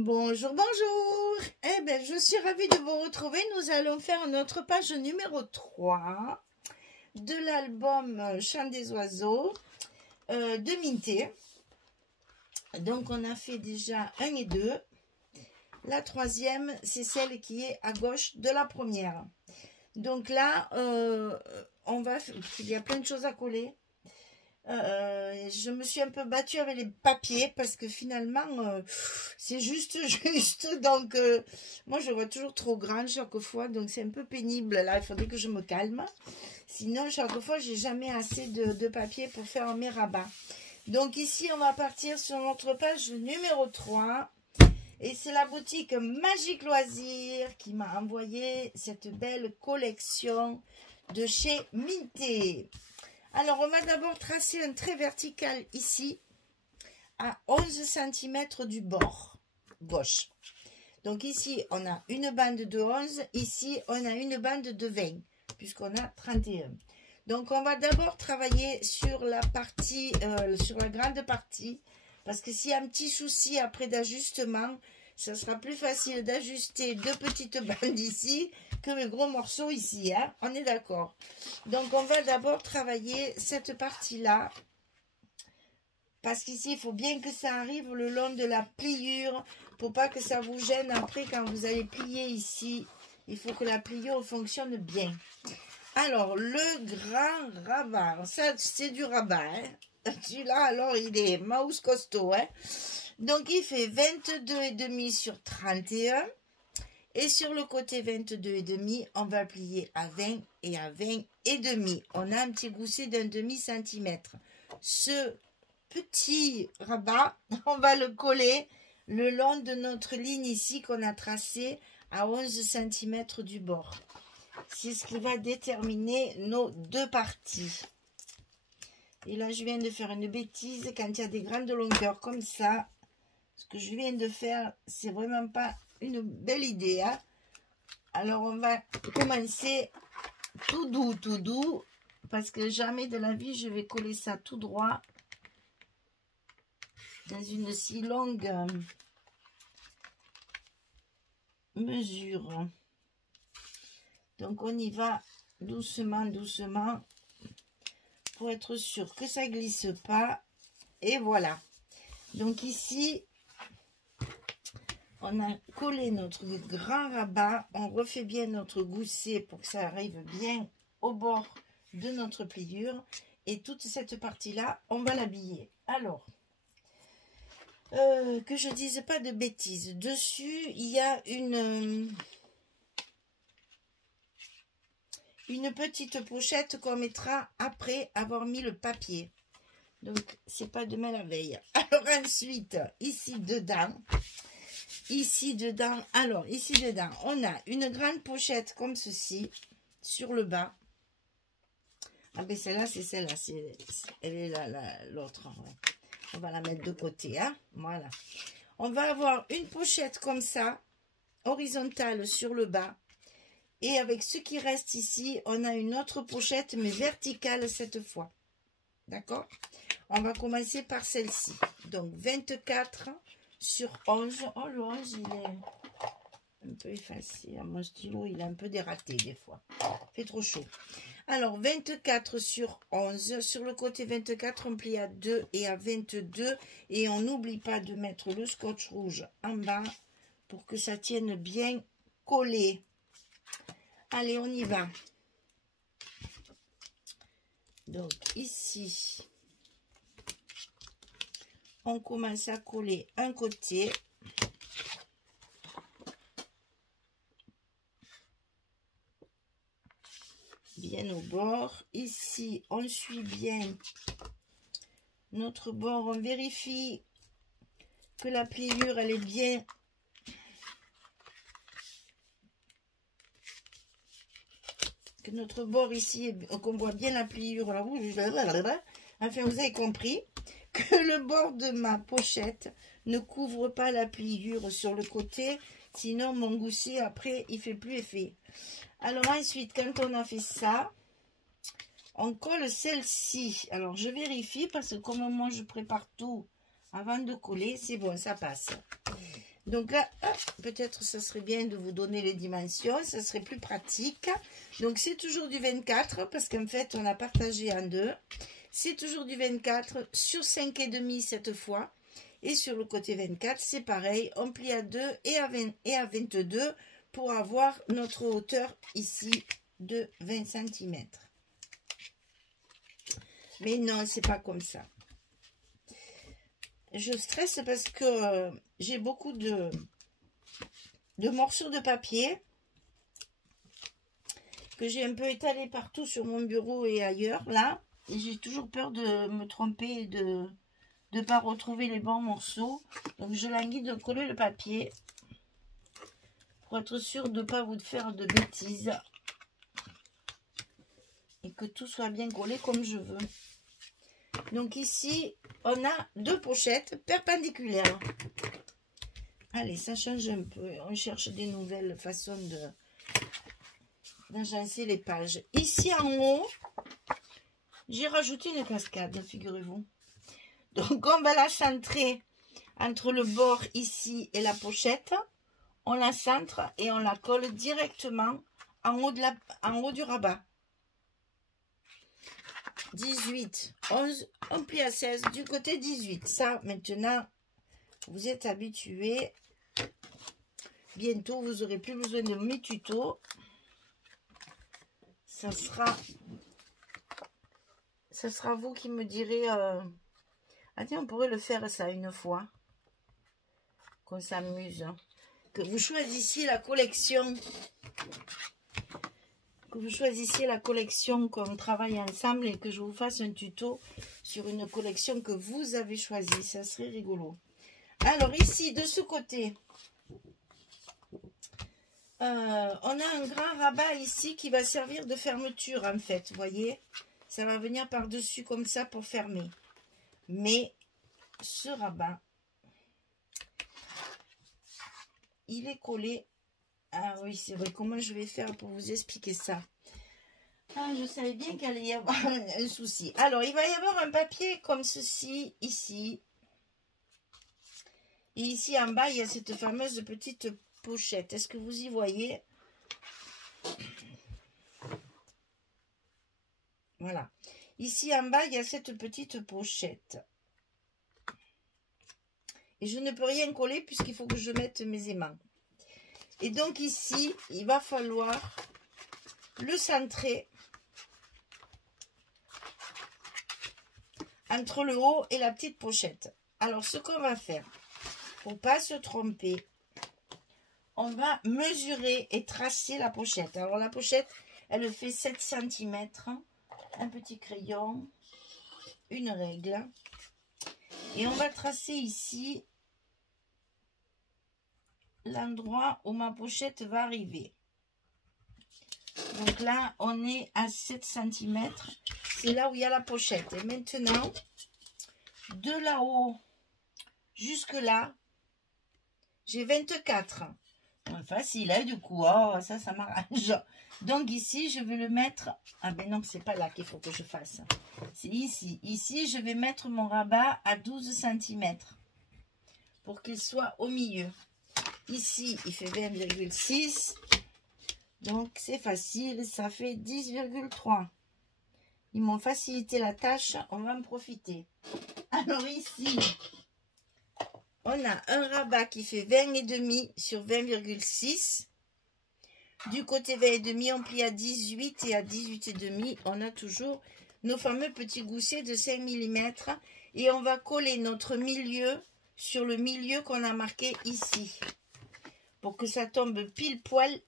Bonjour, bonjour. Eh bien, je suis ravie de vous retrouver. Nous allons faire notre page numéro 3 de l'album Chant des oiseaux de Minté. Donc, on a fait déjà 1 et 2. La troisième, c'est celle qui est à gauche de la première. Donc là, il y a plein de choses à coller. Je me suis un peu battue avec les papiers parce que finalement c'est juste donc moi je vois toujours trop grand chaque fois, donc c'est un peu pénible. Là il faudrait que je me calme, sinon chaque fois j'ai jamais assez de papier pour faire mes rabats. Donc ici on va partir sur notre page numéro 3 et c'est la boutique Magique Loisirs qui m'a envoyé cette belle collection de chez Minté. Alors, on va d'abord tracer un trait vertical ici, à 11 cm du bord gauche. Donc ici, on a une bande de 11, ici, on a une bande de 20, puisqu'on a 31. Donc, on va d'abord travailler sur la partie, sur la grande partie, parce que s'il y a un petit souci après d'ajustement, ça sera plus facile d'ajuster deux petites bandes ici que le gros morceau ici, hein, on est d'accord. Donc on va d'abord travailler cette partie-là, parce qu'ici il faut bien que ça arrive le long de la pliure, pour pas que ça vous gêne après quand vous allez plier ici. Il faut que la pliure fonctionne bien. Alors le grand rabat, ça c'est du rabat, hein. Celui-là alors il est mouse costaud, hein. Donc il fait 22,5 sur 31. Et sur le côté 22,5, on va plier à 20 et à 20,5. On a un petit gousset d'un demi-centimètre. Ce petit rabat, on va le coller le long de notre ligne ici qu'on a tracée à 11 cm du bord. C'est ce qui va déterminer nos deux parties. Et là, je viens de faire une bêtise. Quand il y a des grandes longueurs comme ça, ce que je viens de faire, c'est vraiment pas une belle idée, hein. Alors on va commencer tout doux, parce que jamais de la vie je vais coller ça tout droit dans une si longue mesure. Donc on y va doucement pour être sûr que ça glisse pas. Et voilà. Donc ici on a collé notre grand rabat, on refait bien notre gousset pour que ça arrive bien au bord de notre pliure. Et toute cette partie-là, on va l'habiller. Alors, que je dise pas de bêtises, dessus, il y a une petite pochette qu'on mettra après avoir mis le papier. Donc, c'est pas demain la veille. Alors ensuite, ici dedans, on a une grande pochette comme ceci, sur le bas. Ah ben celle-là, c'est celle-là, elle est là, l'autre. Ouais. On va la mettre de côté, hein. Voilà. On va avoir une pochette comme ça, horizontale sur le bas. Et avec ce qui reste ici, on a une autre pochette, mais verticale cette fois. D'accord? On va commencer par celle-ci. Donc 24 sur 11. Oh, le 11, il est un peu effacé. Mon stylo, il est un peu dératé des fois. Il fait trop chaud. Alors, 24 sur 11. Sur le côté 24, on plie à 2 et à 22. Et on n'oublie pas de mettre le scotch rouge en bas pour que ça tienne bien collé. Allez, on y va. Donc, ici, on commence à coller un côté. Bien au bord. Ici, on suit bien notre bord. On vérifie que la pliure, elle est bien. Que notre bord ici, qu'on voit bien la pliure. Là, enfin, vous avez compris que le bord de ma pochette ne couvre pas la pliure sur le côté. Sinon, mon gousset, après, il fait plus effet. Alors ensuite, quand on a fait ça, on colle celle-ci. Alors je vérifie parce que comme moi je prépare tout avant de coller, c'est bon, ça passe. Donc là, peut-être ça serait bien de vous donner les dimensions, ça serait plus pratique. Donc c'est toujours du 24 parce qu'en fait on a partagé en deux. C'est toujours du 24 sur 5,5 cette fois. Et sur le côté 24, c'est pareil, on plie à 2 et à 22 pour avoir notre hauteur ici de 20 cm. Mais non, c'est pas comme ça. Je stresse parce que j'ai beaucoup de morceaux de papier que j'ai un peu étalé partout sur mon bureau et ailleurs, là. Et j'ai toujours peur de me tromper et de ne pas retrouver les bons morceaux. Donc je languis de coller le papier pour être sûr de ne pas vous faire de bêtises et que tout soit bien collé comme je veux. Donc ici, on a deux pochettes perpendiculaires. Allez, ça change un peu. On cherche des nouvelles façons d'agencer les pages. Ici en haut, j'ai rajouté une cascade, figurez-vous. Donc on va la centrer entre le bord ici et la pochette. On la centre et on la colle directement en haut du rabat. 18, 11, on plie à 16 du côté 18. Ça, maintenant, vous êtes habitués. Bientôt, vous n'aurez plus besoin de mes tutos. Ça sera vous qui me direz... Ah tiens, on pourrait le faire ça une fois. Qu'on s'amuse. Hein. Que vous choisissiez la collection. Que vous choisissiez la collection, qu'on travaille ensemble et que je vous fasse un tuto sur une collection que vous avez choisie. Ça serait rigolo. Alors ici, de ce côté, on a un grand rabat ici qui va servir de fermeture en fait. Vous voyez, ça va venir par-dessus comme ça pour fermer. Mais ce rabat, il est collé. Ah oui, c'est vrai. Comment je vais faire pour vous expliquer ça? Ah, je savais bien qu'il allait y avoir un souci. Alors, il va y avoir un papier comme ceci, ici. Et ici, en bas, il y a cette fameuse petite pochette. Est-ce que vous y voyez? Voilà. Ici, en bas, il y a cette petite pochette. Et je ne peux rien coller puisqu'il faut que je mette mes aimants. Et donc ici, il va falloir le centrer entre le haut et la petite pochette. Alors, ce qu'on va faire, pour ne pas se tromper, on va mesurer et tracer la pochette. Alors, la pochette, elle fait 7 cm. Un petit crayon, une règle. Et on va tracer ici l'endroit où ma pochette va arriver. Donc là, on est à 7 cm. C'est là où il y a la pochette. Et maintenant, de là-haut jusque là, j'ai 24. Facile, hein, du coup. Oh, ça m'arrange. Donc ici, je vais le mettre... Ah ben non, c'est pas là qu'il faut que je fasse. C'est ici. Ici, je vais mettre mon rabat à 12 cm pour qu'il soit au milieu. Ici, il fait 20,6. Donc, c'est facile. Ça fait 10,3. Ils m'ont facilité la tâche. On va en profiter. Alors ici, on a un rabat qui fait 20,5 sur 20,6. Du côté 20,5, on plie à 18 et à 18,5. On a toujours nos fameux petits goussets de 5 mm. Et on va coller notre milieu sur le milieu qu'on a marqué ici. Pour que ça tombe pile poil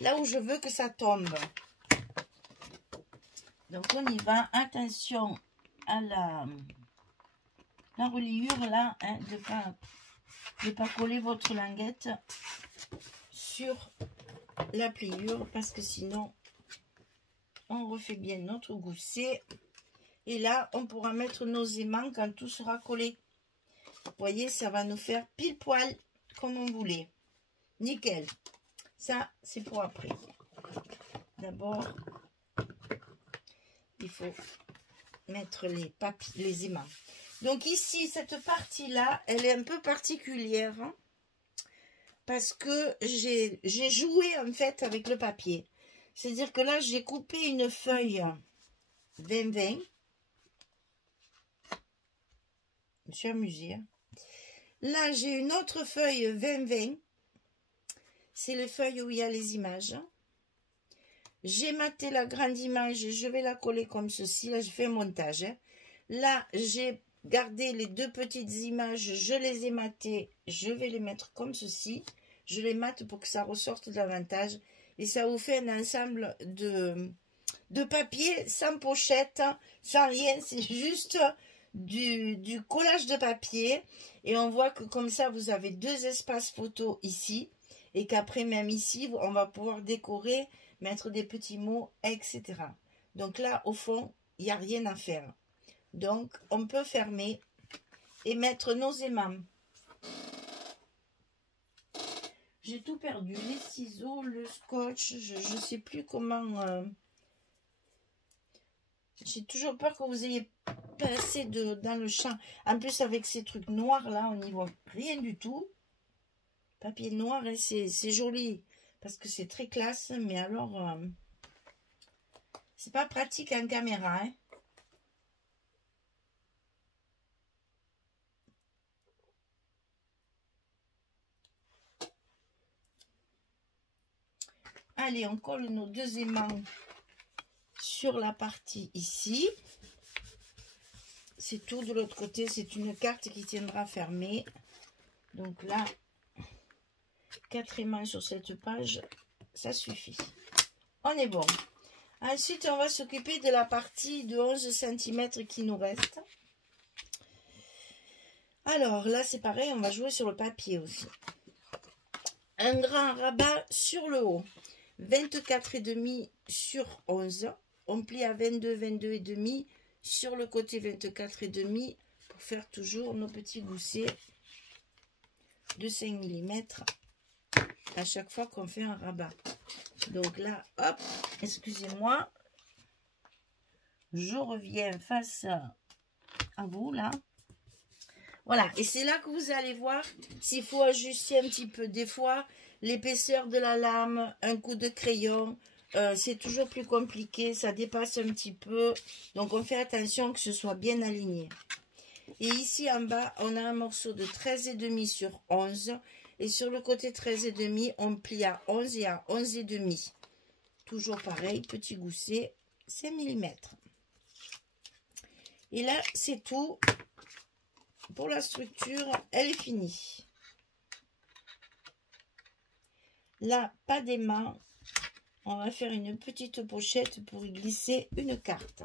là où je veux que ça tombe. Donc on y va. Attention à la reliure là, hein, de pas coller votre languette sur la pliure parce que sinon on refait bien notre gousset. Et là on pourra mettre nos aimants quand tout sera collé. Vous voyez, ça va nous faire pile poil comme on voulait. Nickel. Ça, c'est pour après. D'abord, il faut mettre les aimants. Donc ici, cette partie-là, elle est un peu particulière. Hein. parce que j'ai joué en fait avec le papier. C'est-à-dire que là, j'ai coupé une feuille 20-20. Je me suis amusée. Hein. Là, j'ai une autre feuille 20-20. C'est les feuilles où il y a les images. J'ai maté la grande image et je vais la coller comme ceci. Là, je fais un montage. Hein. Là, j'ai gardé les deux petites images. Je les ai matées. Je vais les mettre comme ceci. Je les mate pour que ça ressorte davantage. Et ça vous fait un ensemble de papier sans pochette, sans rien. C'est juste du collage de papier. Et on voit que comme ça, vous avez deux espaces photos ici. Et qu'après, même ici, on va pouvoir décorer, mettre des petits mots, etc. Donc là, au fond, il n'y a rien à faire. Donc, on peut fermer et mettre nos aimants. J'ai tout perdu, les ciseaux, le scotch, je ne sais plus comment... J'ai toujours peur que vous ayez passé dans le champ. En plus, avec ces trucs noirs là, on n'y voit rien du tout. Papier noir, hein, c'est joli parce que c'est très classe, mais alors, c'est pas pratique en caméra. Hein. Allez, on colle nos deux aimants sur la partie ici. C'est tout. De l'autre côté, c'est une carte qui tiendra fermée. Donc là, 4 aimants sur cette page, ça suffit. On est bon. Ensuite, on va s'occuper de la partie de 11 cm qui nous reste. Alors là, c'est pareil, on va jouer sur le papier aussi. Un grand rabat sur le haut. 24,5 sur 11. On plie à 22, 22,5 sur le côté 24,5 pour faire toujours nos petits goussets de 5 mm à chaque fois qu'on fait un rabat. Donc là, hop, excusez-moi, je reviens face à vous là. Voilà, et c'est là que vous allez voir s'il faut ajuster un petit peu. Des fois, l'épaisseur de la lame, un coup de crayon, c'est toujours plus compliqué, ça dépasse un petit peu. Donc, on fait attention que ce soit bien aligné. Et ici, en bas, on a un morceau de 13,5 sur 11. Et sur le côté 13,5, on plie à 11 et à 11,5. Toujours pareil, petit gousset, 5 mm. Et là, c'est tout. Pour la structure, elle est finie. Là, pas d'aimant. On va faire une petite pochette pour y glisser une carte.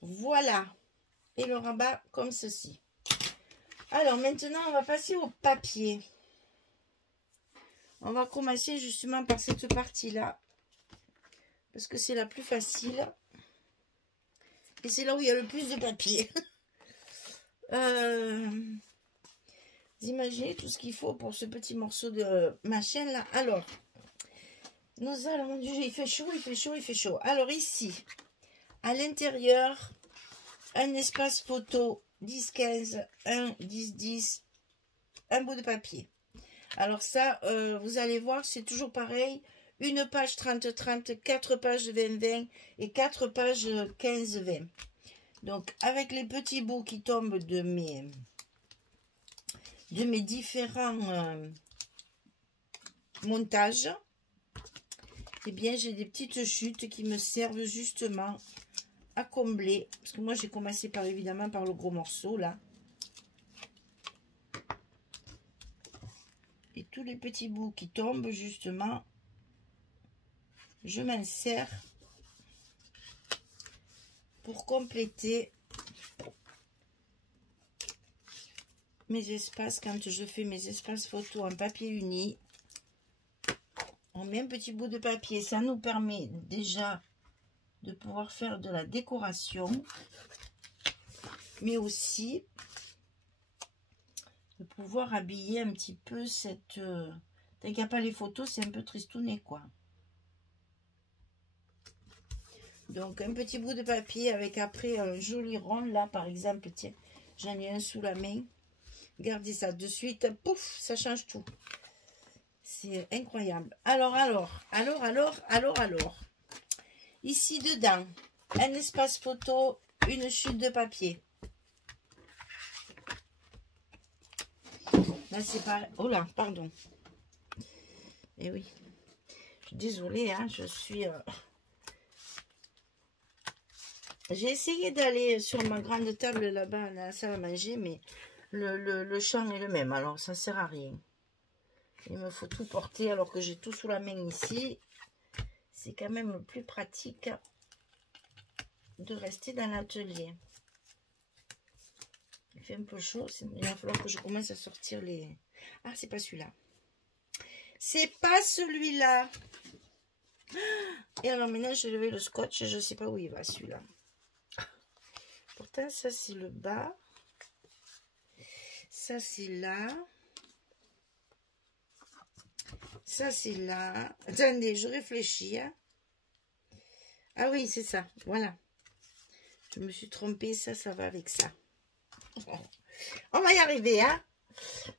Voilà. Et le rabat comme ceci. Alors, maintenant, on va passer au papier. On va commencer justement par cette partie-là. Parce que c'est la plus facile. Et c'est là où il y a le plus de papier. Vous imaginez tout ce qu'il faut pour ce petit morceau de machin là. Alors, nous allons... Mon Dieu, il fait chaud, il fait chaud, il fait chaud. Alors ici, à l'intérieur, un espace photo 10-15, 1, 10-10, un bout de papier. Alors ça, vous allez voir, c'est toujours pareil. Une page 30-30, 4 pages 20-20 et 4 pages 15-20. Donc, avec les petits bouts qui tombent de mes différents montages, eh bien, j'ai des petites chutes qui me servent justement à combler. Parce que moi, j'ai commencé évidemment par le gros morceau, là. Et tous les petits bouts qui tombent, justement, je m'insère pour compléter mes espaces. Quand je fais mes espaces photos en papier uni, on met un petit bout de papier. Ça nous permet déjà de pouvoir faire de la décoration, mais aussi de pouvoir habiller un petit peu cette... Tant qu'il n'y a pas les photos, c'est un peu tristouné, quoi. Donc, un petit bout de papier avec après un joli rond, là, par exemple, tiens, J'en ai un sous la main. Regardez ça de suite. Pouf, ça change tout. C'est incroyable. Alors. Ici dedans, un espace photo, une chute de papier. Là, c'est pas... Oh là, pardon. Eh oui. Je suis désolée, hein, je suis... J'ai essayé d'aller sur ma grande table là-bas à la salle à manger, mais le champ est le même, alors ça sert à rien. Il me faut tout porter alors que j'ai tout sous la main ici. C'est quand même plus pratique de rester dans l'atelier. Il fait un peu chaud, il va falloir que je commence à sortir les... Ah, c'est pas celui-là. C'est pas celui-là. Et alors maintenant, j'ai levé le scotch et je sais pas où il va celui-là. Pourtant, ça c'est le bas. Ça c'est là. Ça c'est là. Attendez, je réfléchis. Hein. Ah oui, c'est ça. Voilà. Je me suis trompée. Ça va avec ça. On va y arriver, hein.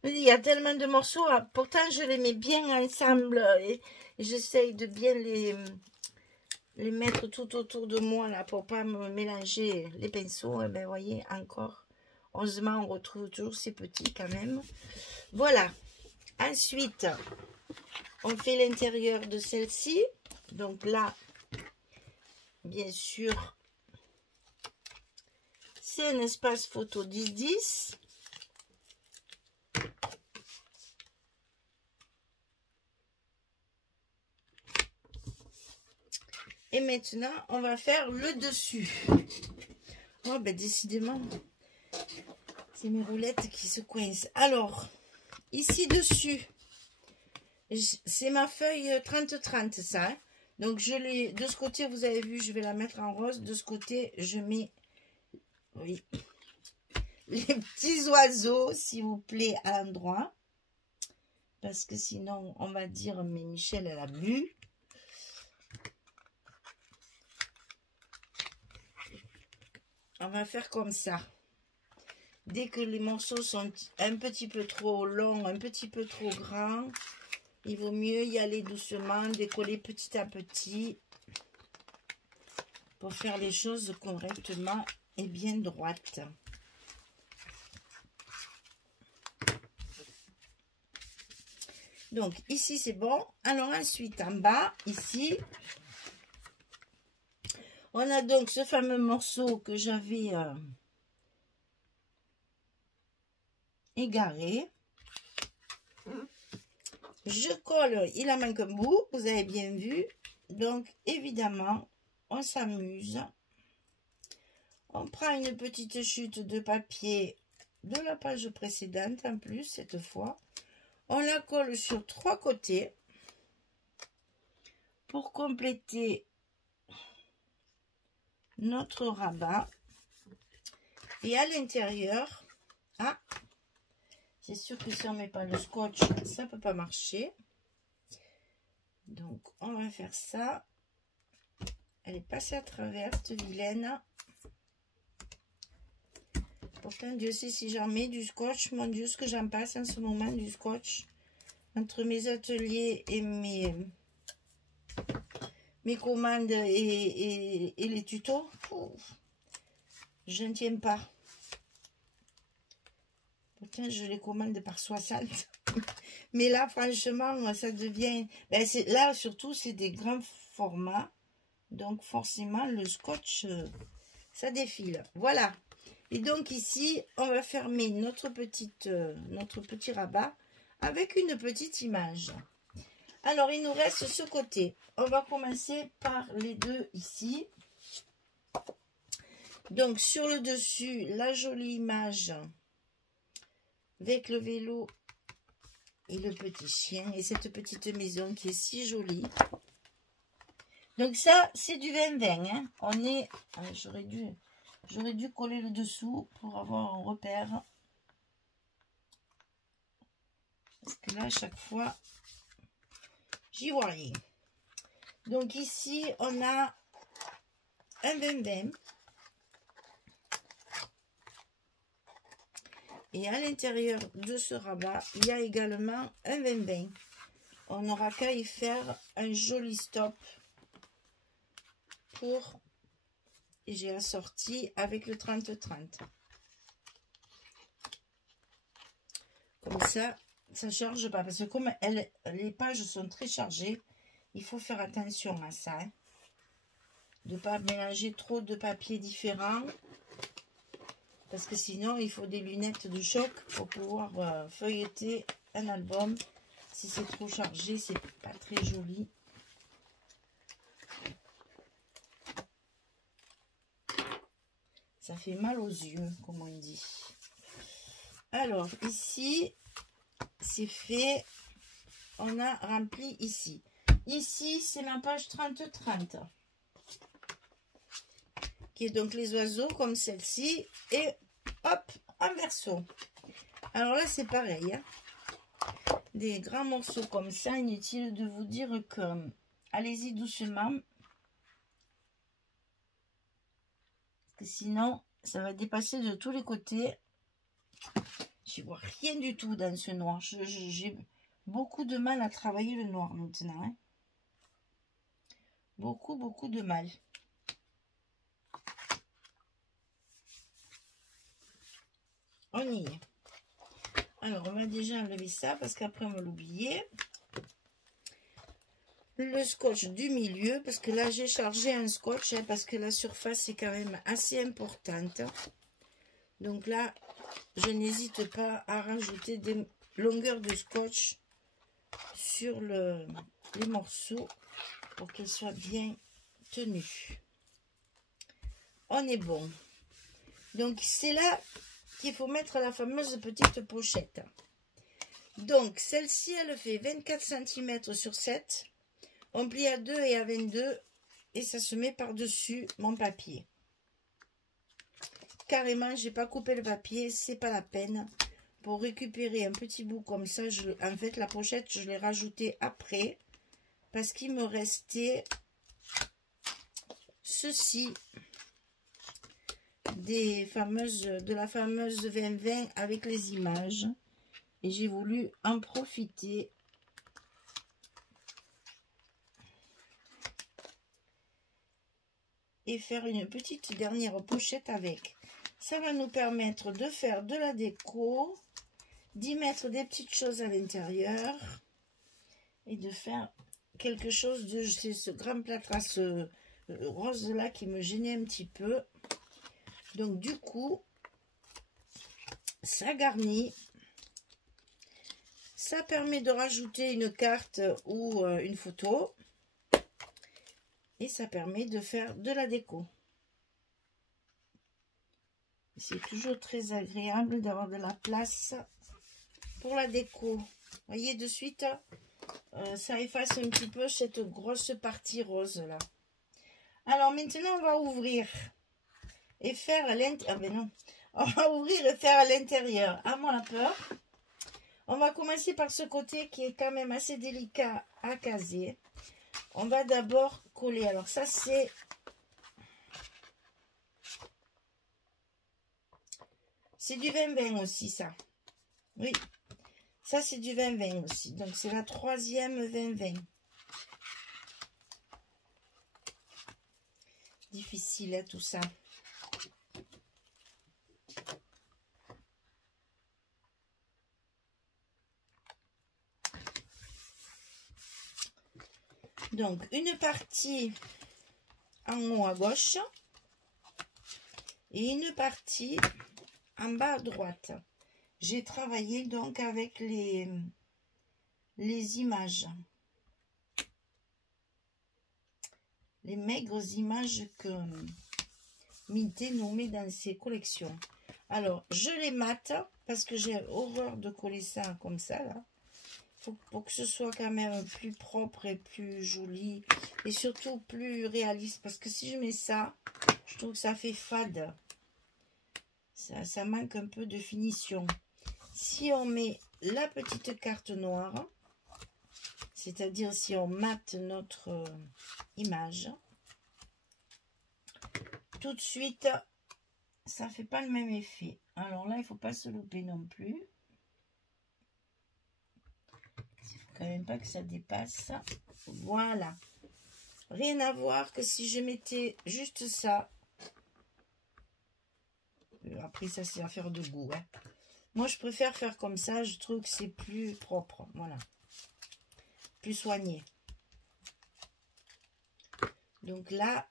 Il y a tellement de morceaux. Pourtant, je les mets bien ensemble. Et j'essaye de bien les mettre tout autour de moi, là, pour pas me mélanger les pinceaux. Et ben, voyez, encore. Heureusement, on retrouve toujours ces petits, quand même. Voilà. Ensuite, on fait l'intérieur de celle-ci. Donc là, bien sûr, c'est un espace photo 10-10. Et maintenant, on va faire le dessus. Oh, ben décidément, c'est mes roulettes qui se coincent. Alors, ici dessus, c'est ma feuille 30-30, ça. Hein. Donc, je l'ai de ce côté, vous avez vu, je vais la mettre en rose. De ce côté, je mets, oui, les petits oiseaux, s'il vous plaît, à l'endroit. Parce que sinon, on va dire, mais Michel, elle a bu. On va faire comme ça. Dès que les morceaux sont un petit peu trop longs, un petit peu trop grands, il vaut mieux y aller doucement, décoller petit à petit pour faire les choses correctement et bien droites. Donc ici c'est bon. Alors ensuite en bas, ici, on a donc ce fameux morceau que j'avais égaré. Je colle, il en manque un bout, vous avez bien vu. Donc évidemment, on s'amuse. On prend une petite chute de papier de la page précédente en plus cette fois. On la colle sur 3 côtés pour compléter notre rabat. Et à l'intérieur, c'est sûr que si on ne met pas le scotch, ça ne peut pas marcher. Donc, on va faire ça. Elle est passée à travers, cette vilaine. Pourtant, Dieu sait si j'en mets du scotch. Mon Dieu, ce que j'en passe en ce moment, du scotch. Entre mes ateliers et mes commandes et les tutos. Ouf, je ne tiens pas. Pourtant, je les commande par 60. Mais là, franchement, ça devient... Ben, là, surtout, c'est des grands formats. Donc, forcément, le scotch, ça défile. Voilà. Et donc, ici, on va fermer notre petit rabat avec une petite image. Alors, il nous reste ce côté. On va commencer par les deux ici. Donc, sur le dessus, la jolie image avec le vélo et le petit chien et cette petite maison qui est si jolie. Donc ça, c'est du 20-20. Hein. On est... J'aurais dû coller le dessous pour avoir un repère. Parce que là, à chaque fois, j'y vois rien. Donc ici, on a un 20-20. Et à l'intérieur de ce rabat, il y a également un 20-20. On n'aura qu'à y faire un joli stop pour... J'ai assorti avec le 30-30. Comme ça ne charge pas. Parce que comme les pages sont très chargées, il faut faire attention à ça. Hein, de ne pas mélanger trop de papiers différents. Parce que sinon, il faut des lunettes de choc pour pouvoir feuilleter un album. Si c'est trop chargé, c'est pas très joli. Ça fait mal aux yeux, comme on dit. Alors, ici, c'est fait. On a rempli ici. Ici, c'est ma page 30-30. Qui est donc les oiseaux, comme celle-ci. Et hop, un verso. Alors là, c'est pareil. Hein. Des grands morceaux comme ça, inutile de vous dire que... Allez-y doucement. Que sinon ça va dépasser de tous les côtés. Je vois rien du tout dans ce noir. J'ai beaucoup de mal à travailler le noir maintenant. Hein. Beaucoup de mal. On y est. Alors on va déjà enlever ça parce qu'après on va l'oublier. Le scotch du milieu, parce que là j'ai chargé un scotch, hein, parce que la surface est quand même assez importante. Donc là, je n'hésite pas à rajouter des longueurs de scotch sur les morceaux pour qu'ils soient bien tenus. On est bon. Donc c'est là qu'il faut mettre la fameuse petite pochette. Donc celle-ci, elle fait 24 cm sur 7. On plie à 2 et à 22 et ça se met par-dessus mon papier. Carrément, j'ai pas coupé le papier, c'est pas la peine. Pour récupérer un petit bout comme ça, en fait la pochette, je l'ai rajoutée après parce qu'il me restait ceci de la fameuse 20-20 avec les images et j'ai voulu en profiter. Et faire une petite dernière pochette avec. Ça va nous permettre de faire de la déco, d'y mettre des petites choses à l'intérieur et de faire quelque chose de ce grand plâtre à ce rose là qui me gênait un petit peu. Donc du coup, ça garnit. Ça permet de rajouter une carte ou une photo. Et ça permet de faire de la déco. C'est toujours très agréable d'avoir de la place pour la déco. Vous voyez de suite, ça efface un petit peu cette grosse partie rose là. Alors maintenant, on va ouvrir et faire à l'intérieur. Ah ben non. On va ouvrir et faire à l'intérieur. À moi la peur. On va commencer par ce côté qui est quand même assez délicat à caser. On va d'abord coller. Alors ça c'est du 20-20 aussi ça. Oui, ça c'est du 20-20 aussi. Donc c'est la troisième 20-20. Difficile hein, tout ça. Donc une partie en haut à gauche et une partie en bas à droite. J'ai travaillé donc avec les images. Les maigres images que Minté nous met dans ses collections. Alors, je les mate parce que j'ai horreur de coller ça comme ça, là. Pour que ce soit quand même plus propre et plus joli. Et surtout plus réaliste. Parce que si je mets ça, je trouve que ça fait fade. Ça manque un peu de finition. Si on met la petite carte noire, c'est-à-dire si on mate notre image, tout de suite, ça fait pas le même effet. Alors là, il ne faut pas se louper non plus. Il ne faut quand même pas que ça dépasse. Voilà. Rien à voir que si je mettais juste ça. Après, ça, c'est affaire de goût. Hein. Moi, je préfère faire comme ça. Je trouve que c'est plus propre. Voilà. Plus soigné. Donc là,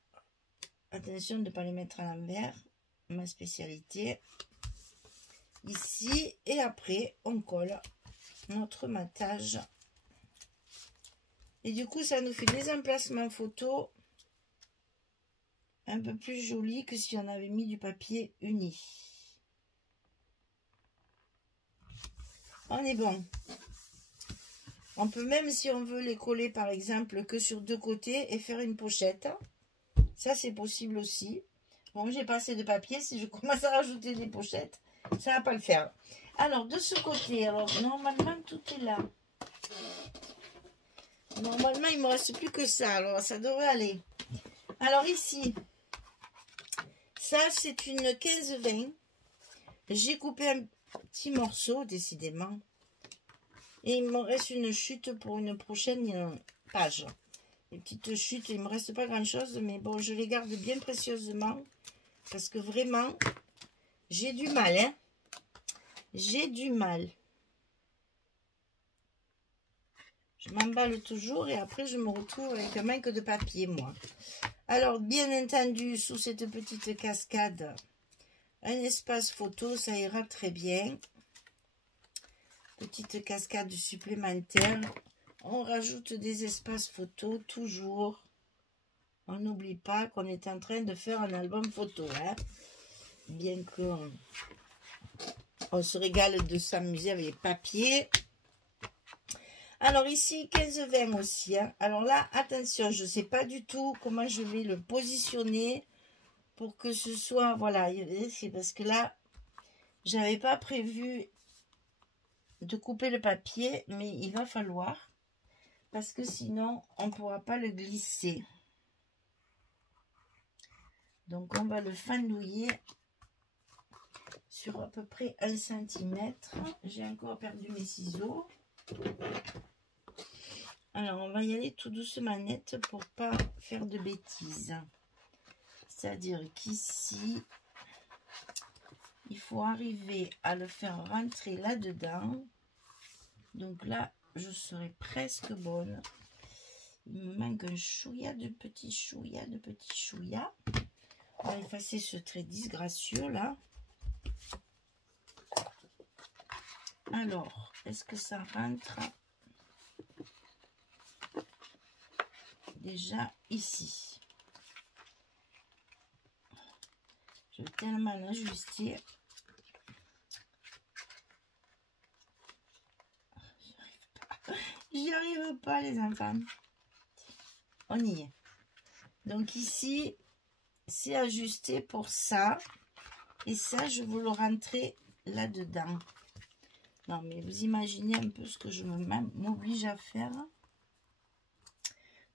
attention de ne pas les mettre à l'envers. Ma spécialité. Ici. Et après, on colle notre matage. Et du coup, ça nous fait des emplacements photos un peu plus jolis que si on avait mis du papier uni. On est bon. On peut même, si on veut les coller, par exemple, que sur deux côtés et faire une pochette. Ça, c'est possible aussi. Bon, j'ai pas assez de papier. Si je commence à rajouter des pochettes, ça va pas le faire. Alors, de ce côté, alors, normalement, tout est là. Normalement, il ne me reste plus que ça. Alors, ça devrait aller. Alors, ici, ça, c'est une 15-20. J'ai coupé un petit morceau, décidément. Et il me reste une chute pour une prochaine page. Les petites chutes, il ne me reste pas grand-chose. Mais bon, je les garde bien précieusement. Parce que vraiment, j'ai du mal. Hein. J'ai du mal. Je m'emballe toujours et après, je me retrouve avec un manque de papier, moi. Alors, bien entendu, sous cette petite cascade, un espace photo, ça ira très bien. Petite cascade supplémentaire. On rajoute des espaces photos, toujours. On n'oublie pas qu'on est en train de faire un album photo. Hein. Bien qu'on on se régale de s'amuser avec les papiers. Alors ici, 15-20 aussi. Hein. Alors là, attention, je ne sais pas du tout comment je vais le positionner pour que ce soit... Voilà, c'est parce que là, j'avais pas prévu de couper le papier, mais il va falloir. Parce que sinon, on ne pourra pas le glisser. Donc, on va le fendouiller sur à peu près 1 cm. J'ai encore perdu mes ciseaux. Alors, on va y aller tout doucement net pour pas faire de bêtises. C'est-à-dire qu'ici, il faut arriver à le faire rentrer là-dedans. Donc là, je serai presque bonne. Il me manque un chouïa de petits chouïa, On va effacer ce trait disgracieux là. Alors, est-ce que ça rentre déjà ici? Je vais tellement l'ajuster. J'y arrive pas, les enfants. On y est. Donc ici, c'est ajusté pour ça. Et ça, je veux le rentrer là-dedans. Non, mais vous imaginez un peu ce que je m'oblige à faire.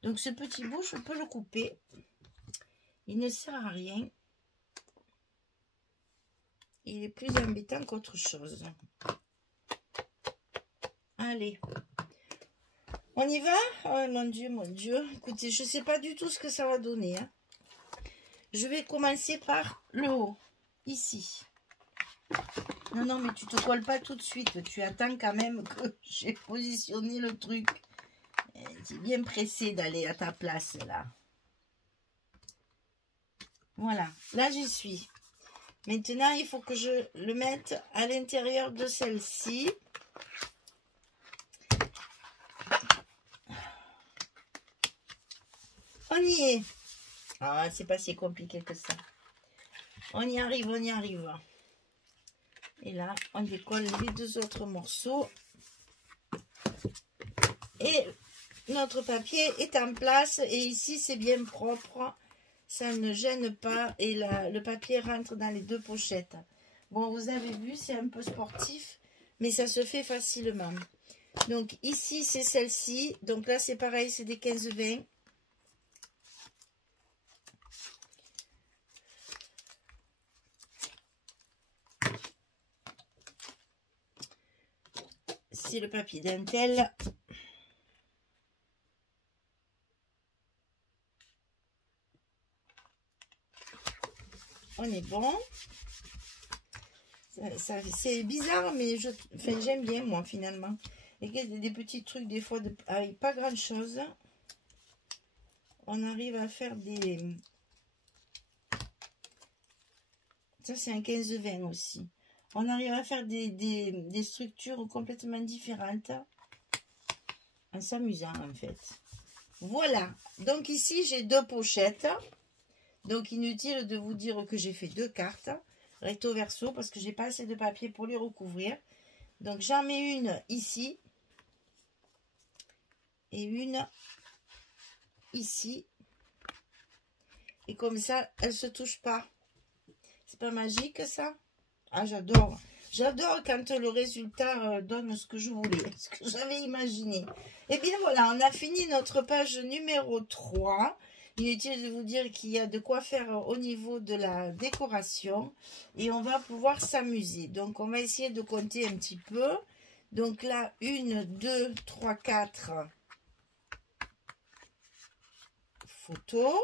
Donc ce petit bout, je peux le couper. Il ne sert à rien. Il est plus embêtant qu'autre chose. Allez. On y va? Oh mon Dieu, mon Dieu. Écoutez, je ne sais pas du tout ce que ça va donner. Hein. Je vais commencer par le haut. Ici. Non, non, mais tu te colles pas tout de suite. Tu attends quand même que j'ai positionné le truc. Tu es bien pressé d'aller à ta place, là. Voilà. Là, j'y suis. Maintenant, il faut que je le mette à l'intérieur de celle-ci. On y est. Ah, c'est pas si compliqué que ça. On y arrive, on y arrive. Et là, on décolle les deux autres morceaux. Et notre papier est en place. Et ici, c'est bien propre. Ça ne gêne pas. Et là, le papier rentre dans les deux pochettes. Bon, vous avez vu, c'est un peu sportif. Mais ça se fait facilement. Donc, ici, c'est celle-ci. Donc là, c'est pareil, c'est des 15-20. C'est le papier dentelle. On est bon. C'est bizarre, mais j'aime bien, moi, finalement. Et des petits trucs, des fois, avec pas grand-chose. On arrive à faire des... Ça, c'est un 15-20 aussi. On arrive à faire des structures complètement différentes. En s'amusant, en fait. Voilà. Donc, ici, j'ai 2 pochettes. Donc, inutile de vous dire que j'ai fait 2 cartes. Recto verso, parce que j'ai pas assez de papier pour les recouvrir. Donc, j'en mets une ici. Et une ici. Et comme ça, elle se touche pas. C'est pas magique, ça? Ah, j'adore. J'adore quand le résultat donne ce que je voulais, ce que j'avais imaginé. Et bien voilà, on a fini notre page numéro 3. Inutile de vous dire qu'il y a de quoi faire au niveau de la décoration. Et on va pouvoir s'amuser. Donc, on va essayer de compter un petit peu. Donc là, 1, 2, 3, 4 photos.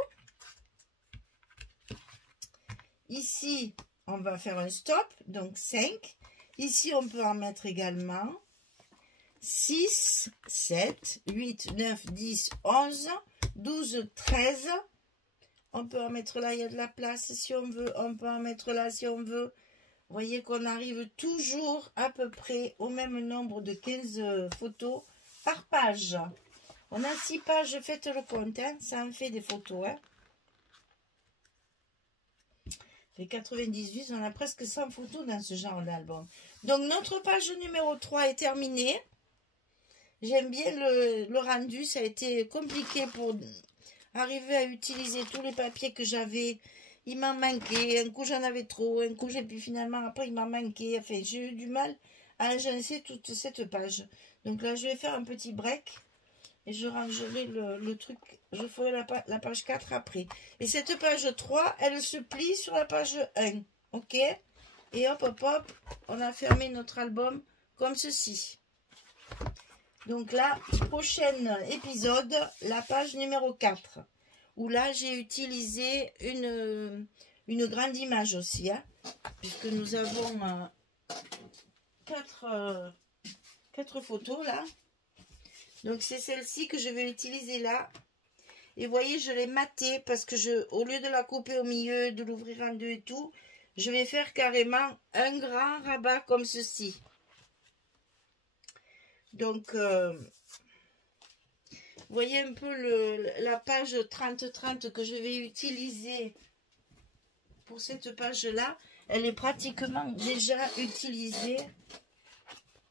Ici, on va faire un stop, donc 5. Ici, on peut en mettre également 6, 7, 8, 9, 10, 11, 12, 13. On peut en mettre là, il y a de la place si on veut. On peut en mettre là si on veut. Vous voyez qu'on arrive toujours à peu près au même nombre de 15 photos par page. On a 6 pages, faites le compte, hein, ça en fait des photos. Hein. Fait 98, on a presque 100 photos dans ce genre d'album. Donc notre page numéro 3 est terminée. J'aime bien le rendu, ça a été compliqué pour arriver à utiliser tous les papiers que j'avais. Il m'en manquait, un coup j'en avais trop, un coup j'ai pu finalement, après il m'en manquait. Enfin, j'ai eu du mal à agencer toute cette page. Donc là, je vais faire un petit break et je rangerai le truc. Je ferai la page 4 après. Et cette page 3, elle se plie sur la page 1. Ok? Et hop, hop, hop, on a fermé notre album comme ceci. Donc là, prochain épisode, la page numéro 4. Où là, j'ai utilisé une grande image aussi. Hein, puisque nous avons 4 photos là. Donc c'est celle-ci que je vais utiliser là. Et vous voyez, je l'ai matée parce que au lieu de la couper au milieu, de l'ouvrir en 2 et tout, je vais faire carrément un grand rabat comme ceci. Donc, vous voyez un peu la page 30-30 que je vais utiliser pour cette page-là. Elle est pratiquement déjà utilisée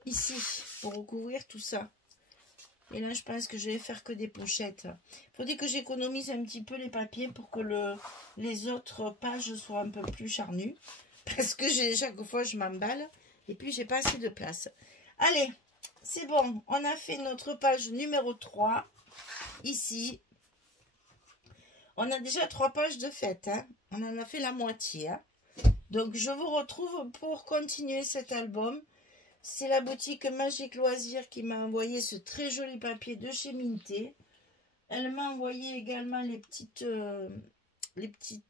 ici pour recouvrir tout ça. Et là, je pense que je vais faire que des pochettes. Il faudrait que j'économise un petit peu les papiers pour que les autres pages soient un peu plus charnues. Parce que chaque fois, je m'emballe. Et puis, j'ai pas assez de place. Allez, c'est bon. On a fait notre page numéro 3. Ici. On a déjà 3 pages de fête. Hein. On en a fait la moitié. Hein. Donc, je vous retrouve pour continuer cet album. C'est la boutique Magique Loisirs qui m'a envoyé ce très joli papier de chez Minté. Elle m'a envoyé également les petites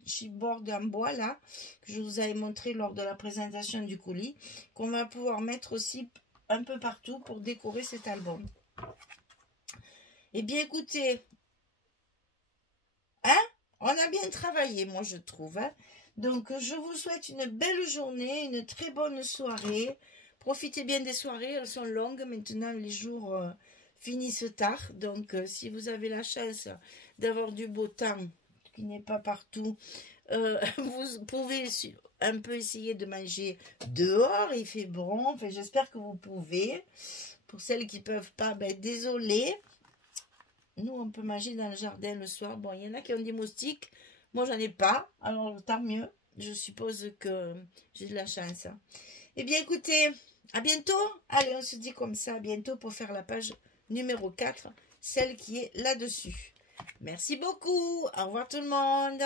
chipboards en bois là, que je vous avais montré lors de la présentation du colis, qu'on va pouvoir mettre aussi un peu partout pour décorer cet album. Eh bien écoutez, hein, on a bien travaillé, moi je trouve. Hein. Donc je vous souhaite une belle journée, une très bonne soirée. Profitez bien des soirées, elles sont longues. Maintenant, les jours finissent tard. Donc, si vous avez la chance d'avoir du beau temps, qui n'est pas partout, vous pouvez un peu essayer de manger dehors. Il fait bon. Enfin, j'espère que vous pouvez. Pour celles qui ne peuvent pas, ben, désolé. Nous, on peut manger dans le jardin le soir. Bon, il y en a qui ont des moustiques. Moi, j'en ai pas. Alors, tant mieux. Je suppose que j'ai de la chance. Eh bien, écoutez... À bientôt. Allez, on se dit comme ça, à bientôt pour faire la page numéro 4, celle qui est là-dessus. Merci beaucoup. Au revoir tout le monde.